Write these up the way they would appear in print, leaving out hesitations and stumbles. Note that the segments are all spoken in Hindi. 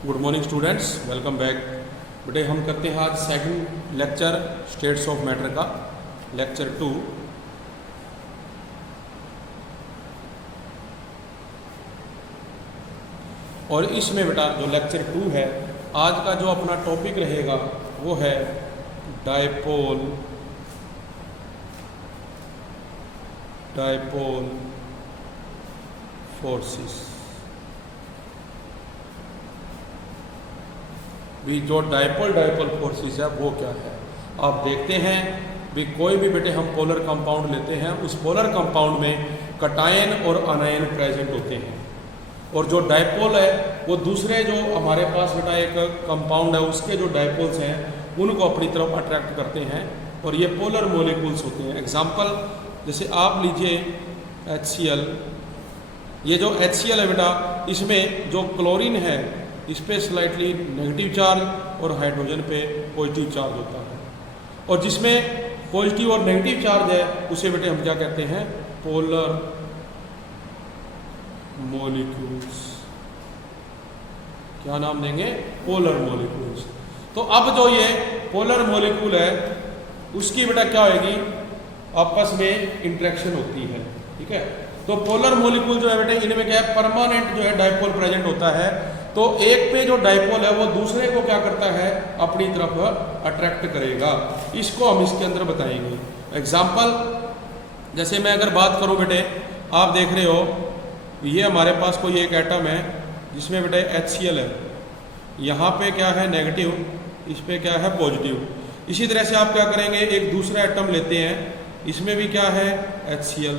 Good morning students, welcome back. बेटे हम करते हैं आज second lecture states of matter का, लेक्चर 2। और इसमें बेटा जो लेक्चर 2 है, आज का जो अपना टॉपिक रहेगा वो है डायपोल फोर्सेस। भी जो डायपोल फोर्सेस है वो क्या है, आप देखते हैं भी कोई भी बेटे हम पोलर कंपाउंड लेते हैं, उस पोलर कंपाउंड में कटायन और अनायन प्रेजेंट होते हैं, और जो डायपोल है वो दूसरे जो हमारे पास बेटा एक कंपाउंड है उसके जो डायपोल्स हैं उनको अपनी तरफ अट्रैक्ट करते हैं, और ये पोलर मोलिक्यूल्स होते हैं। एग्जाम्पल जैसे आप लीजिए HCl। ये जो HCl है बेटा, इसमें जो क्लोरीन है इस पर स्लाइटली नेगेटिव चार्ज और हाइड्रोजन पे पॉजिटिव चार्ज होता है, और जिसमें पॉजिटिव और नेगेटिव चार्ज है उसे बेटे हम क्या कहते हैं, पोलर मॉलिक्यूल्स। क्या नाम देंगे, पोलर मॉलिक्यूल्स। तो अब जो ये पोलर मॉलिक्यूल है उसकी बेटा क्या होगी, आपस में इंटरेक्शन होती है। ठीक है, तो पोलर मॉलिक्यूल जो है बेटे इनमें क्या है, परमानेंट जो है डायपोल प्रेजेंट होता है। तो एक पे जो डायपोल है वो दूसरे को क्या करता है, अपनी तरफ अट्रैक्ट करेगा। इसको हम इसके अंदर बताएंगे। एग्जाम्पल जैसे मैं अगर बात करूं बेटे, आप देख रहे हो ये हमारे पास कोई एक एटम है जिसमें बेटे HCl है, यहाँ पे क्या है नेगेटिव, इस पे क्या है पॉजिटिव। इसी तरह से आप क्या करेंगे, एक दूसरा एटम लेते हैं, इसमें भी क्या है HCl,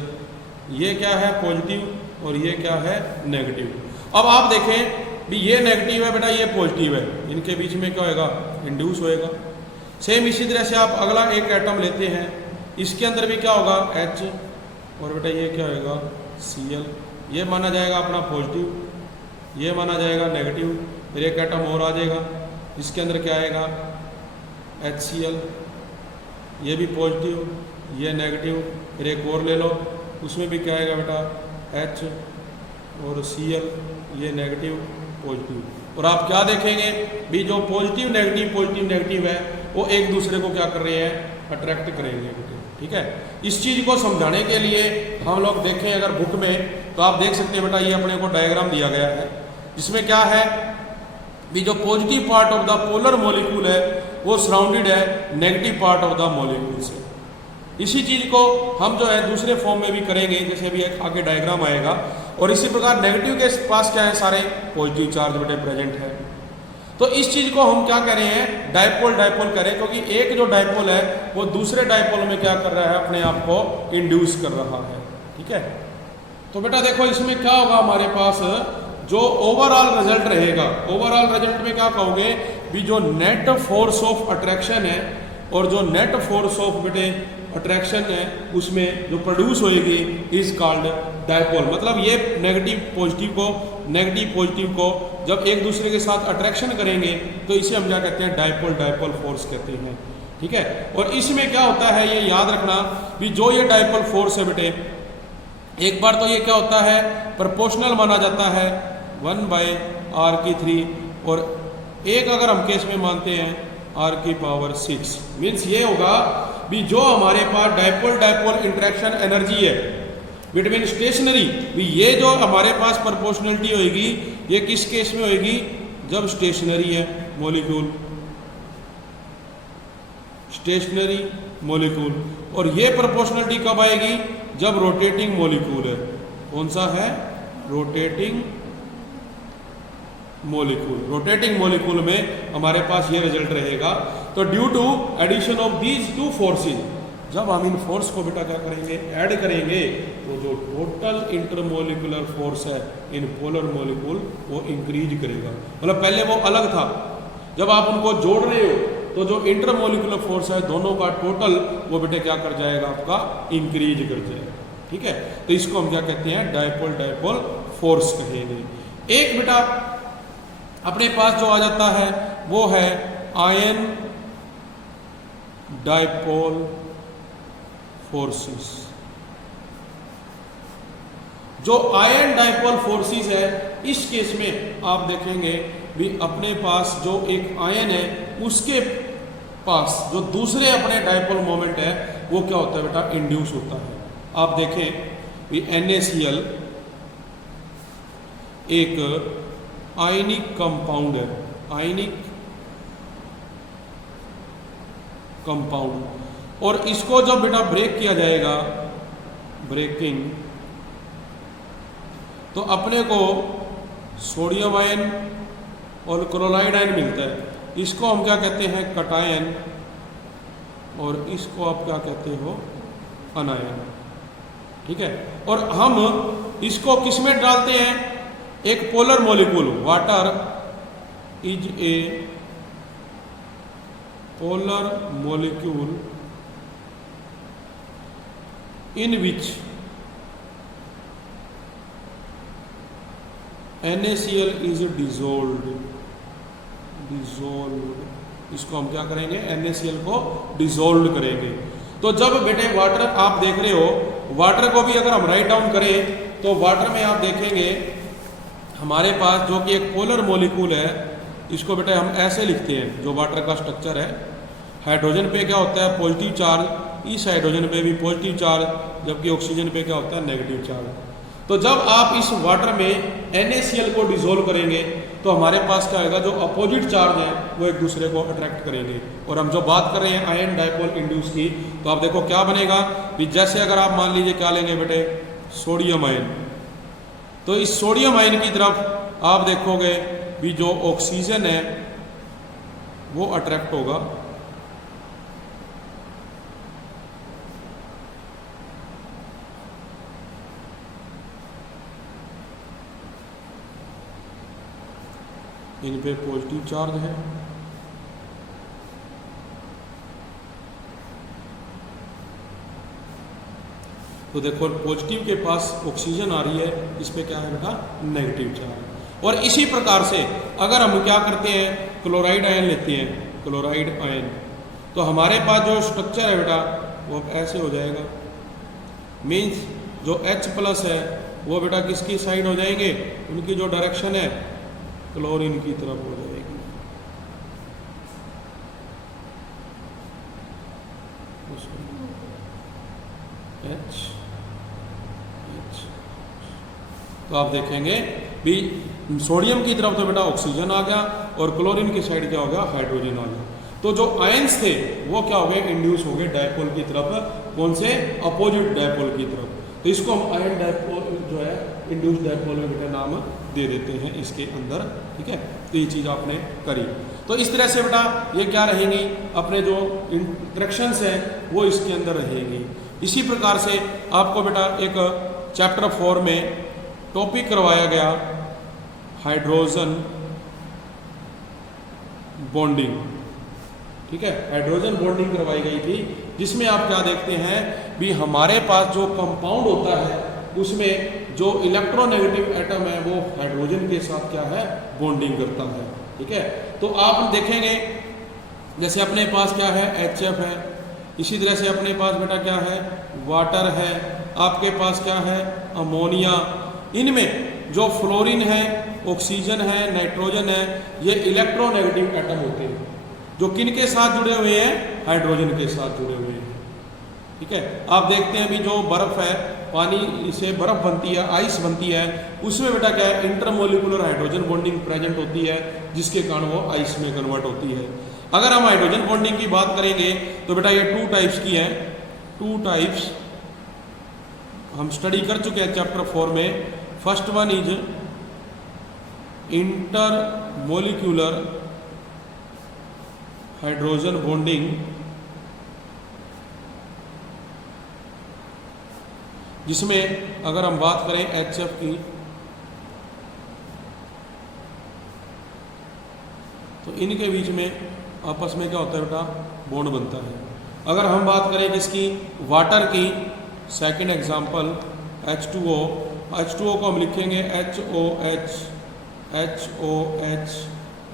ये क्या है पॉजिटिव और ये क्या है नेगेटिव। अब आप देखें भी ये नेगेटिव है बेटा, ये पॉजिटिव है, इनके बीच में क्या होएगा, इंड्यूस होएगा। सेम इसी तरह से आप अगला एक एटम लेते हैं, इसके अंदर भी क्या होगा H, और बेटा ये क्या होएगा Cl। ये माना जाएगा अपना पॉजिटिव, ये माना जाएगा नेगेटिव। फिर एक एटम और आ जाएगा, इसके अंदर क्या आएगा HCl, ये भी पॉजिटिव, ये नेगेटिव। फिर एक और ले लो, उसमें भी क्या आएगा बेटा H और Cl, ये नेगेटिव पॉजिटिव। और आप क्या देखेंगे भी जो पॉजिटिव नेगेटिव है वो एक दूसरे को क्या कर रहे हैं, अट्रैक्ट करेंगे बेटे। ठीक है, इस चीज़ को समझाने के लिए हम लोग देखें अगर बुक में, तो आप देख सकते हैं बेटा ये अपने को डायग्राम दिया गया है, जिसमें क्या है भी जो positive part of the polar molecule है वो सराउंडेड है negative part of the molecule से। इसी चीज़ को हम जो है दूसरे फॉर्म में भी करेंगे, जैसे अभी एक आगे डायग्राम आएगा। और इसी प्रकार नेगेटिव के पास क्या है, सारे पॉजिटिव चार्ज बेटे प्रेजेंट है। तो इस चीज़ को हम क्या कह रहे हैं, डायपोल कह रहे हैं, क्योंकि एक जो डायपोल है वो दूसरे डायपोल में क्या कर रहा है, अपने आप को इंड्यूस कर रहा है। ठीक है, तो बेटा देखो इसमें क्या होगा, हमारे पास जो ओवरऑल रिजल्ट रहेगा, ओवरऑल रिजल्ट में क्या कहोगे भी जो नेट फोर्स ऑफ अट्रैक्शन है, और जो नेट फोर्स ऑफ बेटे अट्रैक्शन है उसमें जो प्रोड्यूस होएगी इज कॉल्ड डायपोल। मतलब ये नेगेटिव पॉजिटिव को जब एक दूसरे के साथ अट्रैक्शन करेंगे तो इसे हम क्या कहते हैं, डायपोल फोर्स कहते हैं। ठीक है, और इसमें क्या होता है ये याद रखना भी जो ये डायपोल फोर्स है बेटे, एक बार तो ये क्या होता है, प्रोपोर्शनल माना जाता है 1/r⁴, और एक अगर हम केस में मानते हैं r⁶। मीन्स ये होगा भी जो हमारे पास डायपोल इंटरेक्शन एनर्जी है बिटवीन स्टेशनरी, भी ये जो हमारे पास प्रोपोर्शनलिटी होगी ये किस केस में होगी, जब स्टेशनरी है मॉलिक्यूल। और ये प्रोपोर्शनलिटी कब आएगी, जब रोटेटिंग मॉलिक्यूल है। कौन सा है, रोटेटिंग मॉलिक्यूल में हमारे पास ये रिजल्ट रहेगा। तो due to addition of these two forces, जब हम इन फोर्स को बेटा क्या करेंगे, ऐड करेंगे, तो जो टोटल इंटरमोलिकुलर फोर्स है इन पोलर मॉलिक्यूल वो इंक्रीज करेगा। मतलब पहले वो अलग था, जब आप उनको जोड़ रहे हो तो जो इंटरमोलिकुलर फोर्स है दोनों का टोटल वो बेटे क्या कर जाएगा, आपका इंक्रीज कर जाएगा। ठीक है, तो इसको हम क्या कहते हैं, डायपोल फोर्स कहेंगे। एक बेटा अपने पास जो आ जाता है वो है आयन डायपोल फोर्सेस। जो आयन डाइपोल फोर्सेस है, इस केस में आप देखेंगे भी अपने पास जो एक आयन है उसके पास जो दूसरे अपने डाइपोल मोमेंट है वो क्या होता है बेटा, इंड्यूस होता है। आप देखें भी NaCl एक आयनिक कंपाउंड है, आयनिक कंपाउंड, और इसको जब बेटा ब्रेक किया जाएगा, ब्रेकिंग, तो अपने को सोडियम आयन और क्लोराइड आयन मिलता है। इसको हम क्या कहते हैं, कटायन, और इसको आप क्या कहते हो, अनायन। ठीक है, और हम इसको किस में डालते हैं, एक polar molecule, water is a polar molecule in which NaCl is dissolved, इसको हम क्या करेंगे, NaCl को डिजोल्व करेंगे। तो जब बेटे वाटर आप देख रहे हो, वाटर को भी अगर हम राइट डाउन करें तो वाटर में आप देखेंगे हमारे पास जो कि एक पोलर मॉलिक्यूल है, इसको बेटे हम ऐसे लिखते हैं, जो वाटर का स्ट्रक्चर है। हाइड्रोजन पे क्या होता है, पॉजिटिव चार्ज, इस हाइड्रोजन पे भी पॉजिटिव चार्ज, जबकि ऑक्सीजन पे क्या होता है, नेगेटिव चार्ज। तो जब आप इस वाटर में NaCl को डिसोल्व करेंगे तो हमारे पास क्या आएगा, जो अपोजिट चार्ज है वो एक दूसरे को अट्रैक्ट करेंगे। और हम जो बात कर रहे हैं आयन डाइपोल इंड्यूस की, तो आप देखो क्या बनेगा कि जैसे अगर आप मान लीजिए क्या लेंगे बेटे, सोडियम आयन, तो इस सोडियम आयन की तरफ आप देखोगे भी जो ऑक्सीजन है वो अट्रैक्ट होगा, इन पे पॉजिटिव चार्ज है, तो देखो पॉजिटिव के पास ऑक्सीजन आ रही है, इस पे क्या है बेटा, नेगेटिव चार्ज। और इसी प्रकार से अगर हम क्या करते हैं, क्लोराइड आयन लेते हैं, क्लोराइड आयन, तो हमारे पास जो स्ट्रक्चर है बेटा वो अब ऐसे हो जाएगा। मीन्स जो H+ है वो बेटा किसकी साइड हो जाएंगे, उनकी जो डायरेक्शन है क्लोरीन की तरफ हो जाएगी। H तो आप देखेंगे भी सोडियम की तरफ तो बेटा ऑक्सीजन आ गया और क्लोरीन की साइड क्या हो गया, हाइड्रोजन आ गया। तो जो आयंस थे वो क्या हो गए, इंड्यूस हो गए डाइपोल की तरफ, कौन से, अपोजिट डाइपोल की तरफ। तो इसको हम आयन डाइपोल जो है इंड्यूस डाइपोल में बेटा नाम दे देते हैं इसके अंदर। ठीक है, तो ये चीज़ आपने करी। तो इस तरह से बेटा ये क्या रहेंगी, अपने जो इंट्रैक्शंस हैं वो इसके अंदर रहेंगी। इसी प्रकार से आपको बेटा एक चैप्टर 4 में टॉपिक करवाया गया हाइड्रोजन बॉन्डिंग। ठीक है, हाइड्रोजन बॉन्डिंग करवाई गई थी, जिसमें आप क्या देखते हैं भी हमारे पास जो कंपाउंड होता है उसमें जो इलेक्ट्रोनेगेटिव एटम है वो हाइड्रोजन के साथ क्या है, बॉन्डिंग करता है। ठीक है, तो आप देखेंगे जैसे अपने पास क्या है, HF है, इसी तरह से अपने पास बेटा क्या है, वाटर है, आपके पास क्या है, अमोनिया। इनमें जो फ्लोरीन है, ऑक्सीजन है, नाइट्रोजन है, ये इलेक्ट्रोनेगेटिव एटम होते हैं, जो किन के साथ जुड़े हुए हैं, हाइड्रोजन के साथ जुड़े हुए हैं। ठीक है, आप देखते हैं अभी जो बर्फ है, पानी से बर्फ बनती है, आइस बनती है, उसमें बेटा क्या है, इंटरमोलिकुलर हाइड्रोजन बॉन्डिंग प्रेजेंट होती है, जिसके कारण वो आइस में कन्वर्ट होती है। अगर हम हाइड्रोजन बॉन्डिंग की बात करेंगे तो बेटा ये 2 टाइप्स की है, 2 टाइप्स हम स्टडी कर चुके हैं चैप्टर 4 में। First one is intermolecular hydrogen bonding, जिसमें अगर हम बात करें HF की तो इनके बीच में आपस में क्या होता है बेटा, बॉन्ड बनता है। अगर हम बात करें किसकी, वाटर की, सेकंड एग्जांपल H2O, H2O को हम लिखेंगे HOH, HOH,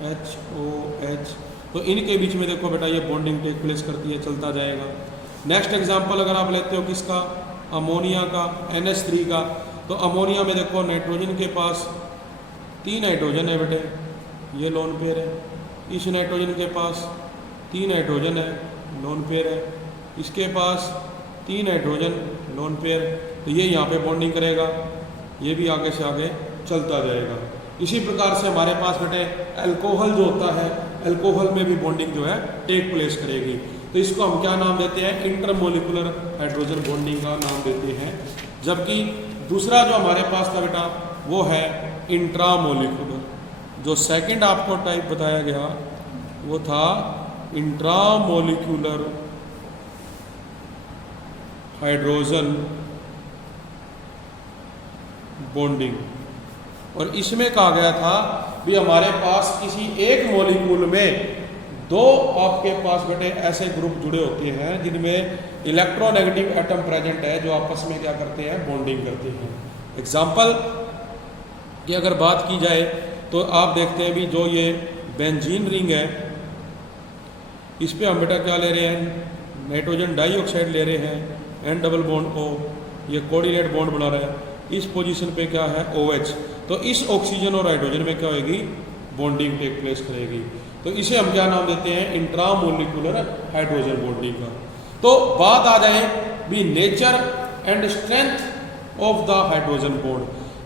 HOH, तो इनके बीच में देखो बेटा ये बॉन्डिंग टेक प्लेस करती है, चलता जाएगा। नेक्स्ट एग्जांपल अगर आप लेते हो किसका, अमोनिया का, NH3 का, तो अमोनिया में देखो नाइट्रोजन के पास 3 हाइड्रोजन है बेटे, ये लोन पेयर है। इस नाइट्रोजन के पास 3 हाइड्रोजन है, लोन पेयर है। इसके पास 3 हाइड्रोजन, लोन पेयर। तो ये यहाँ पे बॉन्डिंग करेगा, ये भी आगे से आगे चलता जाएगा। इसी प्रकार से हमारे पास बेटे अल्कोहल जो होता है, अल्कोहल में भी बॉन्डिंग जो है टेक प्लेस करेगी। तो इसको हम क्या नाम देते हैं? इंटरमोलिकुलर हाइड्रोजन बॉन्डिंग का नाम देते हैं। जबकि दूसरा जो हमारे पास था बेटा वो है इंट्रामोलिकुलर। जो सेकंड आपको टाइप बताया गया वो था इंट्रामोलिकुलर हाइड्रोजन बॉन्डिंग। और इसमें कहा गया था भी हमारे पास किसी एक मॉलिक्यूल में 2 आपके पास बेटे ऐसे ग्रुप जुड़े होते हैं जिनमें इलेक्ट्रोनेगेटिव एटम प्रेजेंट है, जो आपस में क्या करते हैं? बॉन्डिंग करते हैं। एग्जाम्पल की अगर बात की जाए तो आप देखते हैं भी जो ये बेंजीन रिंग है, इस पे हम बेटा क्या ले रहे हैं? नाइट्रोजन डाइऑक्साइड ले रहे हैं, N डबल बॉन्ड O, ये कोऑर्डिनेट बॉन्ड बना रहा है। इस पोजीशन पे क्या है? OH। तो इस ऑक्सीजन और हाइड्रोजन में क्या होगी? बॉन्डिंग टेक प्लेस करेगी। तो इसे हम क्या नाम देते हैं? इंट्रामोलिकुलर हाइड्रोजन बॉन्डिंग का। तो बात आ जाए भी nature and strength of the hydrogen bond.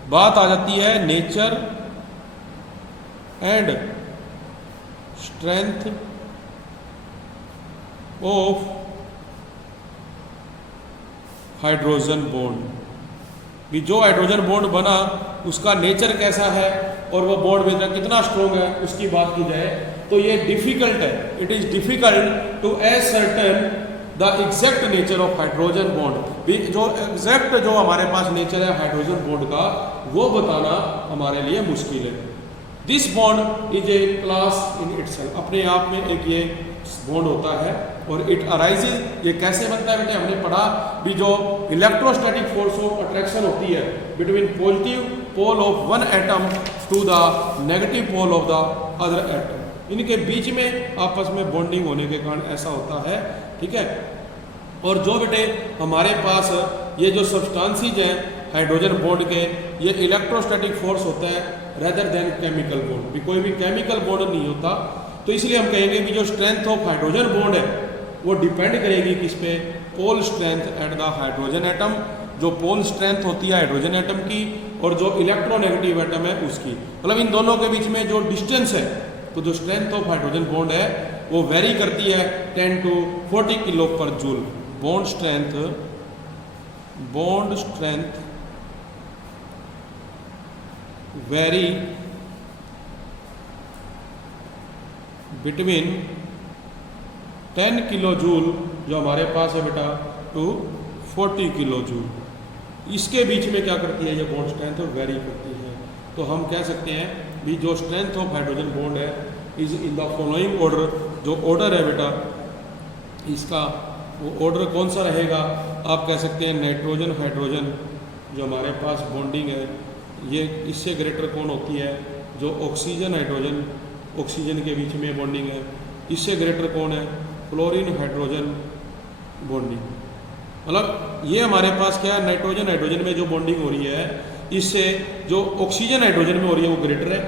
बात आ जाती है nature and strength of hydrogen bond. भी जो हाइड्रोजन बॉन्ड बना उसका नेचर कैसा है और वो बॉन्ड में कितना स्ट्रॉन्ग है, उसकी बात की जाए तो ये डिफिकल्ट है। It is difficult to ascertain the exact nature of hydrogen bond. भी जो एग्जैक्ट जो हमारे पास नेचर है हाइड्रोजन बॉन्ड का वो बताना हमारे लिए मुश्किल है। This bond is a class in itself. अपने आप में एक ये बॉन्ड होता है और इट अराइजेज, ये कैसे बनता है बेटे? हमने पढ़ा भी जो इलेक्ट्रोस्टैटिक फोर्स ऑफ अट्रैक्शन होती है between positive pole of one atom to the negative pole of the other atom, इनके बीच में आपस में बॉन्डिंग होने के कारण ऐसा होता है। ठीक है। और जो बेटे हमारे पास ये जो सब्सटेंसेस हैं हाइड्रोजन बॉन्ड के, ये इलेक्ट्रोस्टैटिक फोर्स होता है रेदर देन केमिकल बॉन्ड। भी कोई भी केमिकल बॉन्ड नहीं होता। तो इसलिए हम कहेंगे कि जो स्ट्रेंथ ऑफ हाइड्रोजन बॉन्ड है वो डिपेंड करेगी किस पे? Pole strength at the hydrogen atom. जो पोल स्ट्रेंथ होती है हाइड्रोजन एटम की और जो इलेक्ट्रोनेगेटिव एटम है उसकी, मतलब इन दोनों के बीच में जो डिस्टेंस है, तो जो स्ट्रेंथ ऑफ हाइड्रोजन बॉन्ड है वो वेरी करती है 10 to 40 किलो पर joule. Bond strength very between 10 kilo joule जो हमारे पास है बेटा टू 40 किलो जूल। इसके बीच में क्या करती है ये बॉन्ड स्ट्रेंथ वेरी करती है। तो हम कह सकते हैं भी जो स्ट्रेंथ ऑफ हाइड्रोजन बॉन्ड है is in the following order. जो ऑर्डर है बेटा इसका, वो ऑर्डर कौन सा रहेगा? आप कह सकते हैं नाइट्रोजन हाइड्रोजन जो हमारे पास बॉन्डिंग है, ये इससे ग्रेटर कौन होती है? जो ऑक्सीजन हाइड्रोजन, ऑक्सीजन के बीच में बॉन्डिंग है, इससे ग्रेटर कौन है? Fluorine hydrogen bonding. मतलब ये हमारे पास क्या है? नाइट्रोजन हाइड्रोजन में जो बॉन्डिंग हो रही है इससे जो ऑक्सीजन हाइड्रोजन में हो रही है वो ग्रेटर है,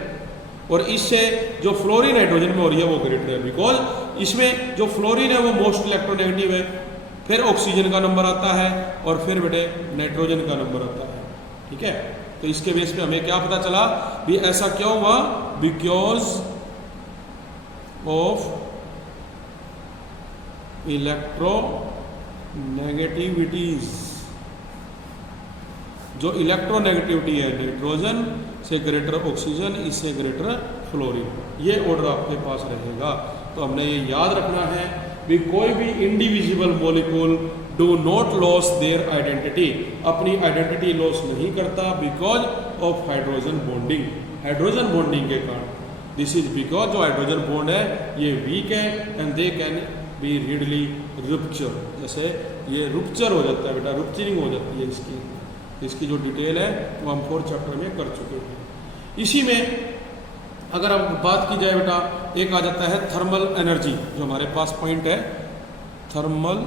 और इससे जो फ्लोरीन हाइड्रोजन में हो रही है वो ग्रेटर है। बिकॉज इसमें जो फ्लोरीन है वो मोस्ट इलेक्ट्रोनेगेटिव है, फिर ऑक्सीजन का नंबर आता है और फिर बेटे नाइट्रोजन का नंबर आता है। ठीक है। तो इसके बेस पे हमें क्या पता चला भी ऐसा क्यों हुआ? Because of electronegativities. जो इलेक्ट्रोनेगेटिविटी है नाइट्रोजन से ग्रेटर ऑक्सीजन, इससे ग्रेटर फ्लोरीन, ये ऑर्डर आपके पास रहेगा। तो हमने ये याद रखना है भी कोई भी individual molecule do not loss their identity, अपनी आइडेंटिटी लॉस नहीं करता because of hydrogen bonding. Hydrogen bonding के कारण, दिस इज बिकॉज जो हाइड्रोजन बॉन्ड है ये वीक है and they can be readily rupture. जैसे ये रप्चर हो जाता है बेटा, रप्चरिंग हो जाती है इसकी। इसकी जो डिटेल है वो हम 4th चैप्टर में कर चुके हैं। इसी में अगर अब बात की जाए बेटा, एक आ जाता है थर्मल एनर्जी, जो हमारे पास पॉइंट है थर्मल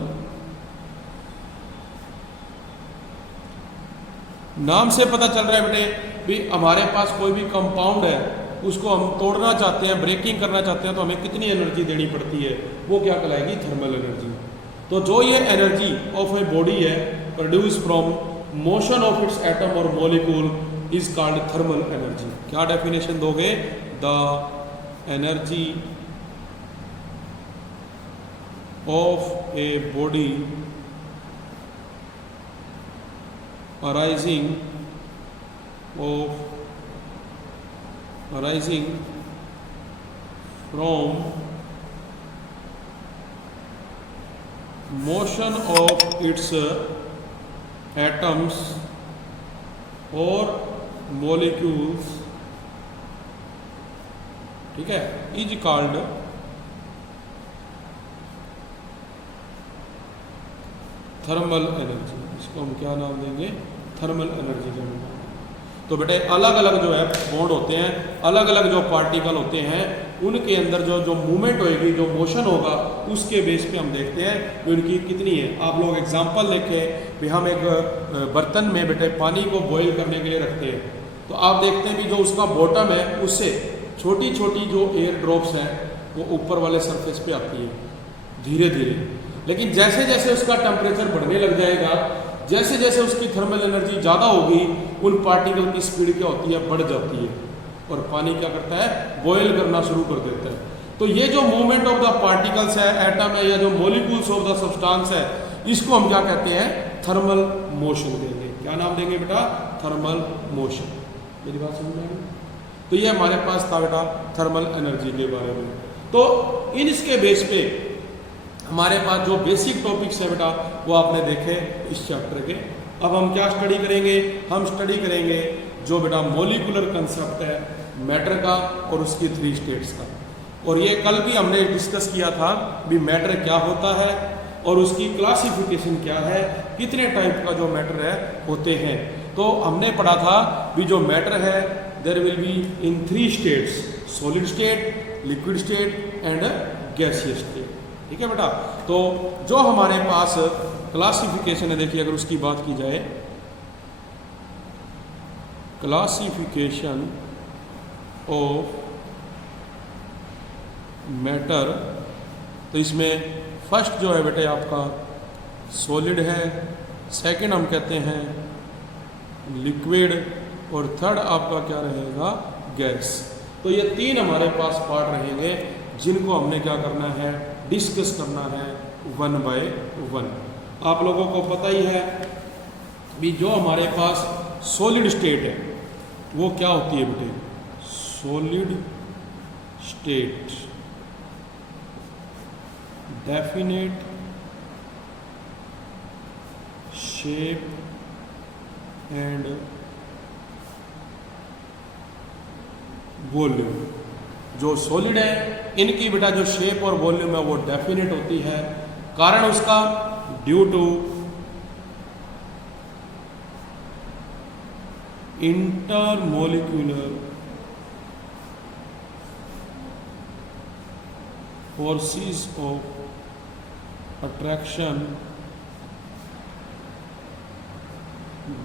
नाम से पता चल रहा है बेटे भी हमारे पास कोई भी कंपाउंड है, उसको हम तोड़ना चाहते हैं, ब्रेकिंग करना चाहते हैं, तो हमें कितनी एनर्जी देनी पड़ती है, वो क्या कहलाएगी, थर्मल एनर्जी। तो जो ये एनर्जी ऑफ ए बॉडी है produce from motion of its atom or molecule is called thermal energy. क्या डेफिनेशन दोगे, the energy of a body arising from motion of its atoms or molecules, ठीक है, is called थर्मल एनर्जी। इसको हम क्या नाम देंगे, थर्मल एनर्जी का नाम। तो बेटे अलग अलग जो है बॉन्ड होते हैं, अलग अलग जो पार्टिकल होते हैं, उनके अंदर जो मूवमेंट होएगी, जो मोशन होगा, उसके बेस पे हम देखते हैं कि उनकी कितनी है। आप लोग एग्जांपल देखें भी, हम एक बर्तन में बेटे पानी को बॉईल करने के लिए रखते हैं, तो आप देखते हैं भी जो उसका बॉटम है उससे छोटी छोटी जो एयर ड्रॉप्स हैं वो ऊपर वाले सरफेस पे आती है धीरे धीरे, लेकिन जैसे जैसे उसका टेम्परेचर बढ़ने लग जाएगा, जैसे जैसे उसकी थर्मल एनर्जी ज़्यादा होगी, उन पार्टिकल की स्पीड क्या होती है, बढ़ जाती है, और पानी क्या करता है, बॉयल करना शुरू कर देता है। तो ये जो मूवमेंट ऑफ द पार्टिकल्स है, एटम है, या जो मॉलिक्यूल्स ऑफ द सब्सटेंस है, इसको हम क्या कहते हैं, थर्मल मोशन देंगे। क्या नाम देंगे बेटा, थर्मल मोशन। मेरी बात समझ में आई? तो ये हमारे पास था बेटा थर्मल एनर्जी के बारे में। तो इसके बेस पे हमारे पास जो बेसिक टॉपिक्स है बेटा वो आपने देखे इस चैप्टर के। अब हम क्या स्टडी करेंगे, हम स्टडी करेंगे जो बेटा मॉलिक्यूलर कंसेप्ट है मैटर का और उसकी 3 स्टेट्स का। और ये कल भी हमने डिस्कस किया था भी मैटर क्या होता है और उसकी क्लासिफिकेशन क्या है, कितने टाइप का जो मैटर है होते हैं। तो हमने पढ़ा था भी जो मैटर है there will be in 3 states, solid state, liquid state and gaseous state. ठीक है बेटा। तो जो हमारे पास क्लासिफिकेशन है, देखिए अगर उसकी बात की जाए, क्लासिफिकेशन ऑफ मैटर, तो इसमें फर्स्ट जो है बेटे आपका सॉलिड है, सेकंड हम कहते हैं लिक्विड, और थर्ड आपका क्या रहेगा, गैस। तो ये 3 हमारे पास पार्ट रहेंगे जिनको हमने क्या करना है, डिस्कस करना है 1 बाय 1। आप लोगों को पता ही है भी जो हमारे पास सॉलिड स्टेट है वो क्या होती है बेटे, solid state definite shape and volume. जो सॉलिड है इनकी बेटा जो शेप और वॉल्यूम है वो डेफिनेट होती है। कारण उसका due to intermolecular forces of attraction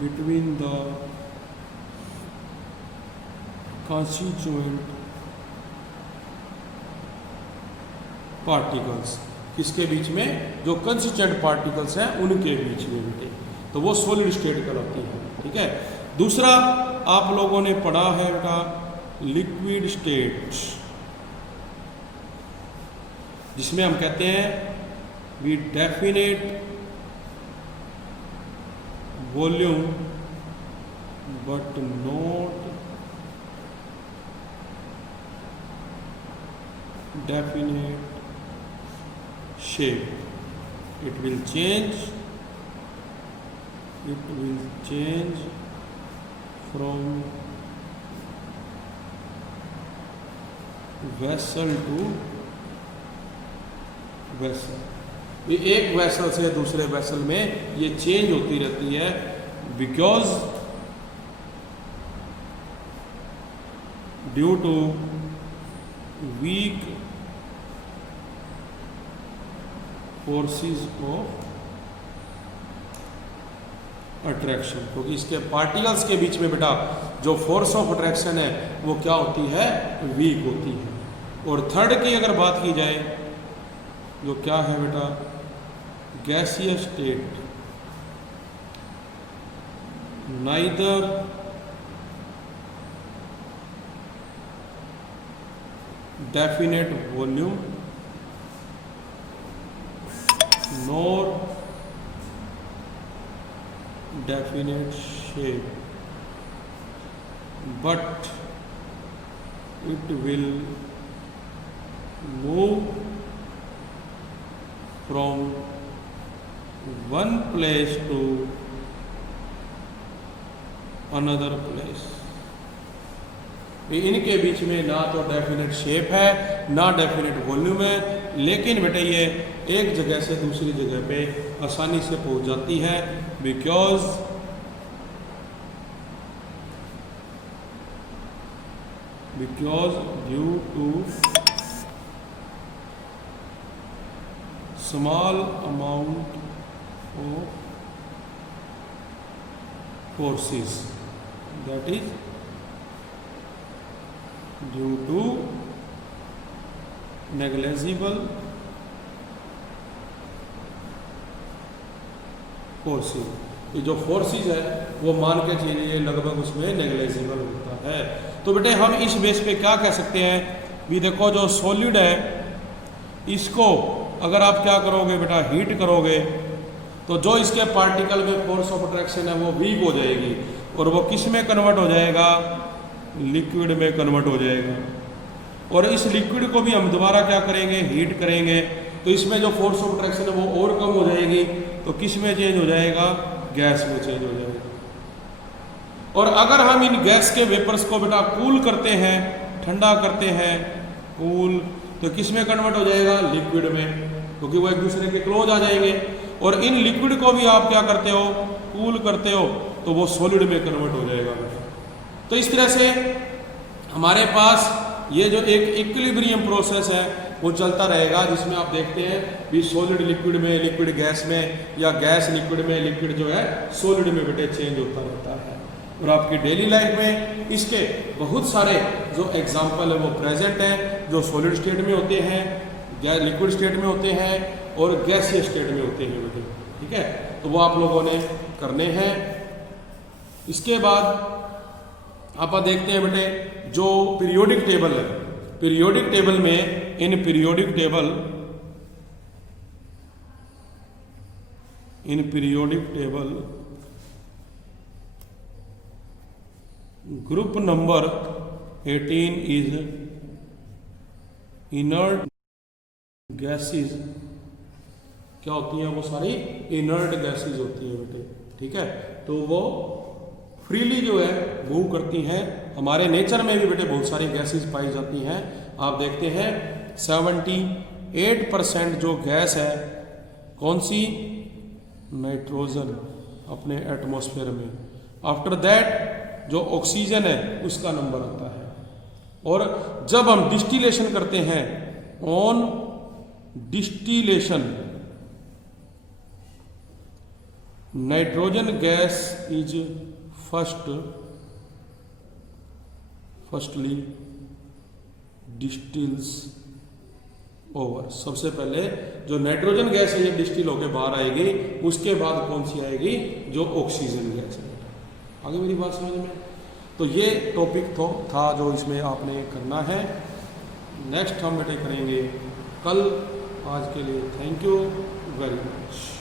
between the constituent particles. किसके बीच में, जो कंस्टिट्यूएंट पार्टिकल्स हैं उनके बीच में बेटे, तो वो सॉलिड स्टेट कहलाती है। ठीक है। दूसरा आप लोगों ने पढ़ा है बेटा लिक्विड स्टेट, जिसमें हम कहते हैं we definite volume but not definite shape. It will change from vessel to vessel। ये एक वेसल से दूसरे वेसल में ये चेंज होती रहती है, because due to weak forces of attraction, क्योंकि इसके पार्टिकल्स के बीच में बेटा जो फोर्स ऑफ अट्रैक्शन है वो क्या होती है, वीक होती है। और थर्ड की अगर बात की जाए जो क्या है बेटा, gaseous state, neither definite volume nor definite shape, but it will move from one place to another place। इनके बीच में ना तो डेफिनेट शेप है ना डेफिनेट वॉल्यूम है, लेकिन बेटा ये एक जगह से दूसरी जगह पे आसानी से पहुंच जाती है, because due to small amount of forces, that is due to negligible forces. ये जो फोर्सेस है वो मान के चलिए लगभग उसमें नेग्लिजिबल होता है। तो बेटे हम इस बेस पे क्या कह सकते हैं, भी देखो जो सॉलिड है इसको अगर आप क्या करोगे बेटा, हीट करोगे तो जो इसके पार्टिकल में फोर्स ऑफ अट्रैक्शन है वो वीक हो जाएगी और वो किस में कन्वर्ट हो जाएगा, लिक्विड में कन्वर्ट हो जाएगा। और इस लिक्विड को भी हम दोबारा क्या करेंगे, हीट करेंगे तो इसमें जो फोर्स ऑफ अट्रैक्शन है वो और कम हो जाएगी, तो किस में चेंज हो जाएगा, गैस में चेंज हो जाएगा। और अगर हम इन गैस के वेपर्स को बेटा कूल करते हैं, ठंडा करते हैं, कूल, तो किस में कन्वर्ट हो जाएगा, लिक्विड में, क्योंकि वो एक दूसरे के क्लोज आ जाएंगे। और इन लिक्विड को भी आप क्या करते हो, कूल करते हो, तो वो सॉलिड में कन्वर्ट हो जाएगा। तो इस तरह से हमारे पास ये जो एक इक्विलिब्रियम प्रोसेस है वो चलता रहेगा, जिसमें आप देखते हैं भी सॉलिड लिक्विड में, लिक्विड गैस में, या गैस लिक्विड में, लिक्विड जो है सॉलिड में बेटे चेंज होता रहता है। और आपकी डेली लाइफ में इसके बहुत सारे जो एग्जाम्पल है वो प्रेजेंट हैं, जो सॉलिड स्टेट में होते हैं, लिक्विड स्टेट में होते हैं और गैसीय स्टेट में होते हैं बेटे, ठीक है। तो वो आप लोगों ने करने हैं। इसके बाद आप देखते हैं बेटे जो पीरियोडिक टेबल है, पीरियोडिक टेबल में, in periodic table group number 18 is inert gases. क्या होती हैं वो सारी, इनर्ट गैसेस होती हैं बेटे, ठीक है। तो वो फ्रीली जो है मूव करती हैं। हमारे नेचर में भी बेटे बहुत सारी गैसेस पाई जाती हैं। आप देखते हैं 78% जो गैस है कौन सी, नाइट्रोजन अपने एटमॉस्फेयर में। आफ्टर दैट जो ऑक्सीजन है उसका नंबर आता है। और जब हम डिस्टिलेशन करते हैं, on distillation nitrogen gas is firstly distils over. सबसे पहले जो नाइट्रोजन गैस है ये डिस्टिल होकर बाहर आएगी, उसके बाद कौन सी आएगी, जो ऑक्सीजन गैस है। आगे मेरी बात समझ में। तो ये टॉपिक तो था जो इसमें आपने करना है। नेक्स्ट हम बेटे करेंगे कल। आज के लिए थैंक यू वेरी मच।